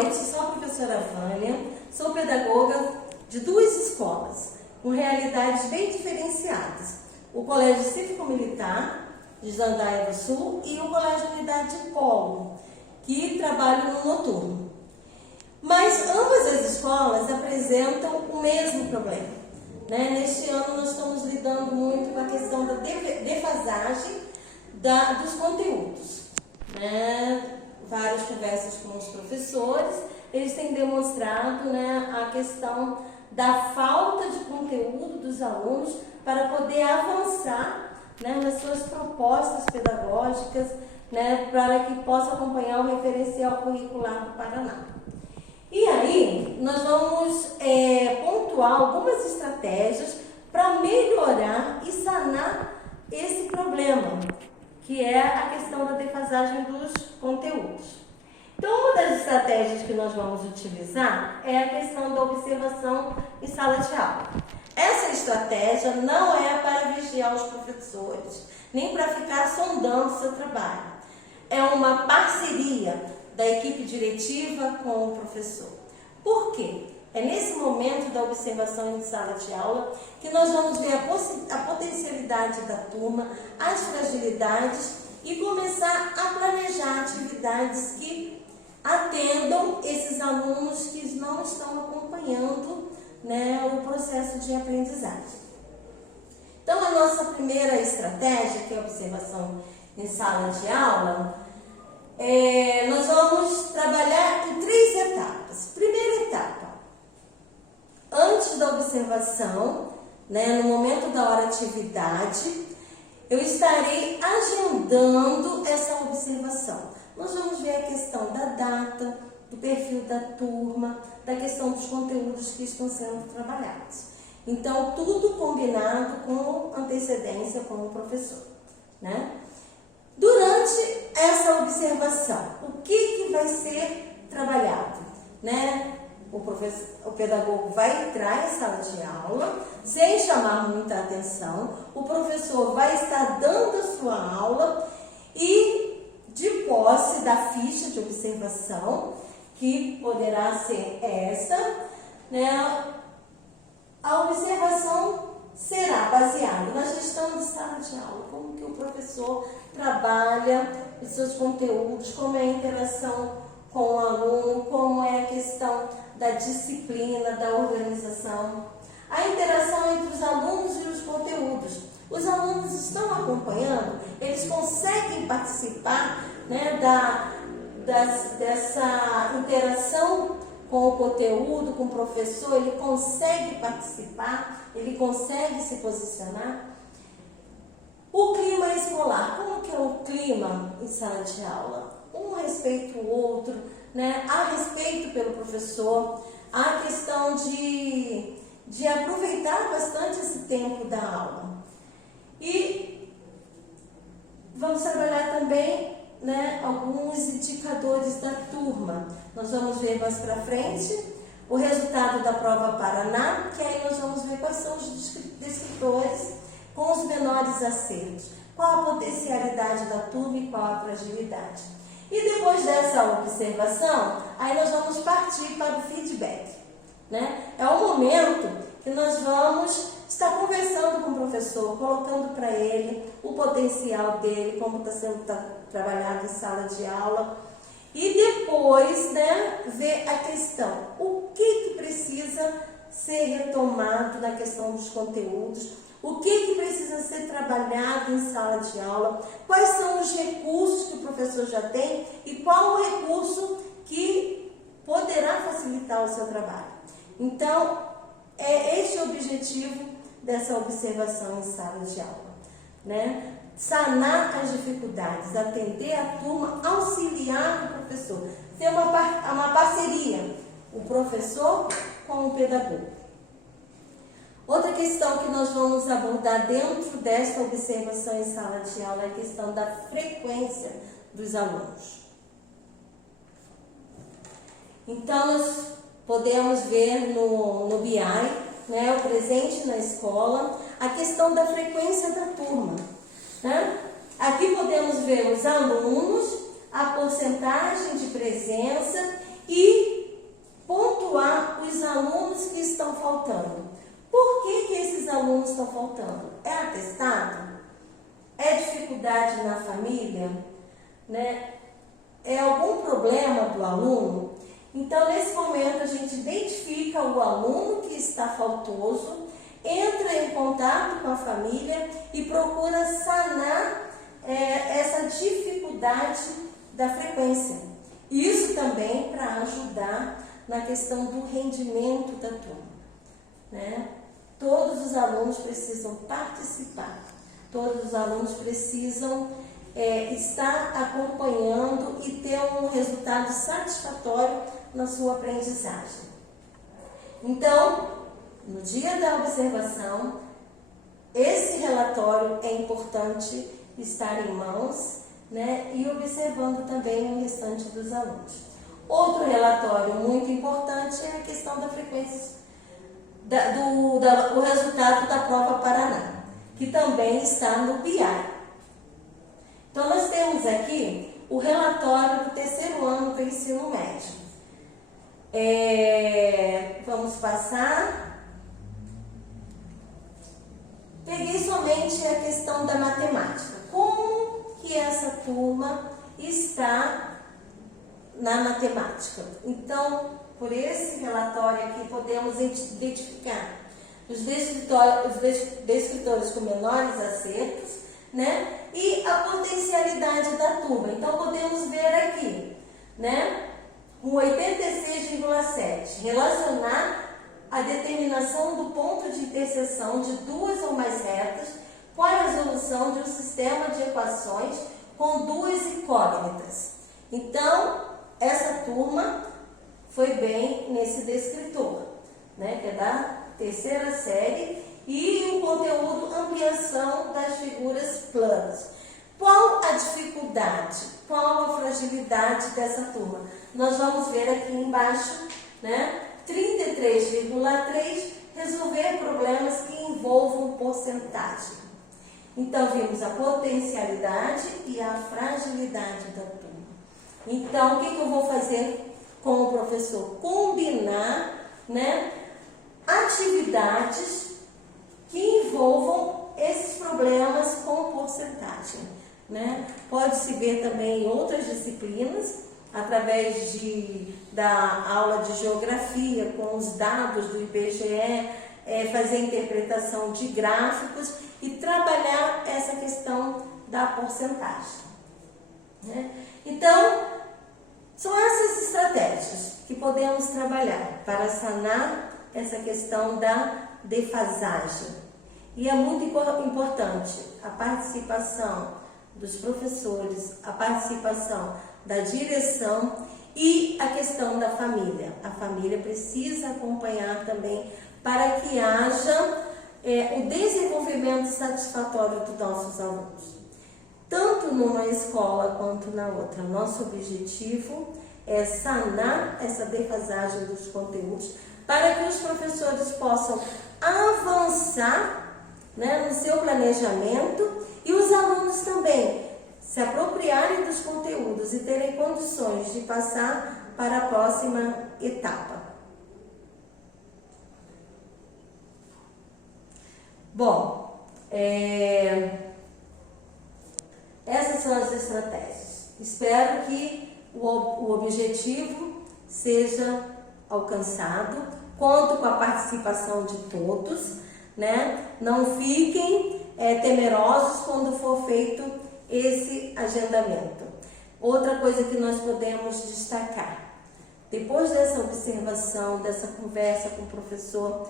noite, sou a professora Vânia, sou pedagoga de duas escolas, com realidades bem diferenciadas. O Colégio Cívico-Militar de Jandaia do Sul e o Colégio Unidade Polo, que trabalham no noturno. Mas ambas as escolas apresentam o mesmo problema, né? Neste ano nós estamos lidando muito com a questão da defasagem dos conteúdos, né? Várias conversas com os professores, eles têm demonstrado, né, a questão da falta de conteúdo dos alunos para poder avançar, né, nas suas propostas pedagógicas, né, para que possa acompanhar o referencial curricular do Paraná. E aí, nós vamos pontuar algumas estratégias para melhorar e sanar esse problema, que é a questão da defasagem dos conteúdos. Então, uma das estratégias que nós vamos utilizar é a questão da observação em sala de aula. Essa estratégia não é para vigiar os professores, nem para ficar sondando o seu trabalho. É uma parceria da equipe diretiva com o professor. Por quê? É nesse momento da observação em sala de aula que nós vamos ver a potencialidade da turma, as fragilidades e começar a planejar atividades que atendam esses alunos que não estão acompanhando, né, o processo de aprendizagem. Então, a nossa primeira estratégia, que é a observação em sala de aula, nós vamos trabalhar em 3 etapas. Primeira etapa, antes da observação, né, no momento da hora atividade, eu estarei agendando essa observação. Nós vamos ver a questão da data, do perfil da turma, da questão dos conteúdos que estão sendo trabalhados. Então, tudo combinado com antecedência com o professor, né? Durante essa observação, o que vai ser trabalhado, né? O pedagogo vai entrar em sala de aula, sem chamar muita atenção, o professor vai estar dando a sua aula e, de posse da ficha de observação, que poderá ser essa, né, a observação será baseada na gestão de sala de aula, como que o professor trabalha os seus conteúdos, como é a interação com o aluno, como é a questão da disciplina, da organização, a interação entre os alunos e os conteúdos. Os alunos estão acompanhando, eles conseguem participar, né, dessa interação com o conteúdo, com o professor, ele consegue participar, ele consegue se posicionar. O clima escolar, como que é o clima em sala de aula? Um respeita o outro, né? Há respeito pelo professor, há questão de aproveitar bastante esse tempo da aula. E vamos trabalhar também, né, alguns indicadores da turma. Nós vamos ver mais para frente o resultado da prova Paraná, que aí nós vamos ver quais são os descritores com os menores acertos, qual a potencialidade da turma e qual a fragilidade. E depois dessa observação, aí nós vamos partir para o feedback, né? É o momento que nós vamos estar conversando com o professor, colocando para ele o potencial dele, como está sendo trabalhado em sala de aula. E depois, né, ver a questão, o que precisa ser retomado na questão dos conteúdos, o que precisa ser trabalhado em sala de aula, quais são os recursos que o professor já tem e qual o recurso que poderá facilitar o seu trabalho. Então, é este o objetivo dessa observação em sala de aula, né? Sanar as dificuldades, atender a turma, auxiliar o professor, ter uma parceria, o professor com o pedagogo. Outra questão que nós vamos abordar dentro desta observação em sala de aula é a questão da frequência dos alunos. Então, nós podemos ver no BI, né, o presente na escola, a questão da frequência da turma, né? Aqui podemos ver os alunos, a porcentagem de presença e faltando? É atestado? É dificuldade na família? Né? É algum problema do aluno? Então, nesse momento, a gente identifica o aluno que está faltoso, entra em contato com a família e procura sanar essa dificuldade da frequência. Isso também para ajudar na questão do rendimento da turma, né? Todos os alunos precisam participar, todos os alunos precisam estar acompanhando e ter um resultado satisfatório na sua aprendizagem. Então, no dia da observação, esse relatório é importante estar em mãos, né, e observando também o restante dos alunos. Outro relatório muito importante é a questão da frequência, o resultado da prova Paraná, que também está no PIA. Então, nós temos aqui o relatório do terceiro ano do ensino médio. Vamos passar. Peguei somente a questão da matemática. Como que essa turma está na matemática? Então, por esse relatório aqui, podemos identificar os descritores com menores acertos, né? E a potencialidade da turma. Então, podemos ver aqui, né? Com 86,7, relacionar a determinação do ponto de interseção de duas ou mais retas com a resolução de um sistema de equações com duas incógnitas. Então, essa turma foi bem nesse descritor, né, que é da terceira série, e o conteúdo ampliação das figuras planas. Qual a dificuldade? Qual a fragilidade dessa turma? Nós vamos ver aqui embaixo, né? 33,3, resolver problemas que envolvam porcentagem. Então, vimos a potencialidade e a fragilidade da turma. Então, o que eu vou fazer com o professor? Combinar, né, atividades que envolvam esses problemas com porcentagem, né? Pode-se ver também em outras disciplinas, através da aula de geografia, com os dados do IBGE, fazer interpretação de gráficos e trabalhar essa questão da porcentagem, né? Então, são essas estratégias que podemos trabalhar para sanar essa questão da defasagem. E é muito importante a participação dos professores, a participação da direção e a questão da família. A família precisa acompanhar também para que haja o desenvolvimento satisfatório dos nossos alunos, tanto numa escola quanto na outra. Nosso objetivo é sanar essa defasagem dos conteúdos para que os professores possam avançar, né, no seu planejamento e os alunos também se apropriarem dos conteúdos e terem condições de passar para a próxima etapa. Bom, essas são as estratégias. Espero que o objetivo seja alcançado. Conto com a participação de todos, né? Não fiquem temerosos quando for feito esse agendamento. Outra coisa que nós podemos destacar, depois dessa observação, dessa conversa com o professor,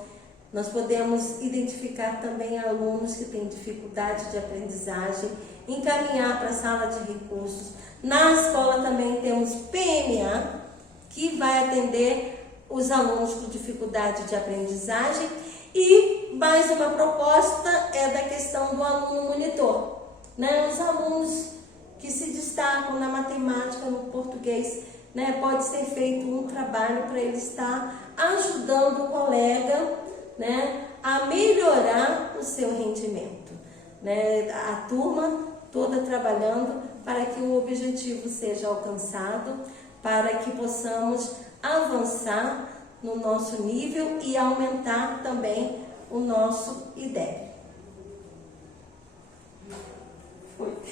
nós podemos identificar também alunos que têm dificuldade de aprendizagem, encaminhar para a sala de recursos. Na escola também temos PMA, que vai atender os alunos com dificuldade de aprendizagem. E mais uma proposta é da questão do aluno monitor, né? Os alunos que se destacam na matemática, no português, né? Pode ser feito um trabalho para ele estar ajudando o colega, né, a melhorar o seu rendimento, né? A turma toda trabalhando para que o objetivo seja alcançado, para que possamos avançar no nosso nível e aumentar também o nosso IDEB.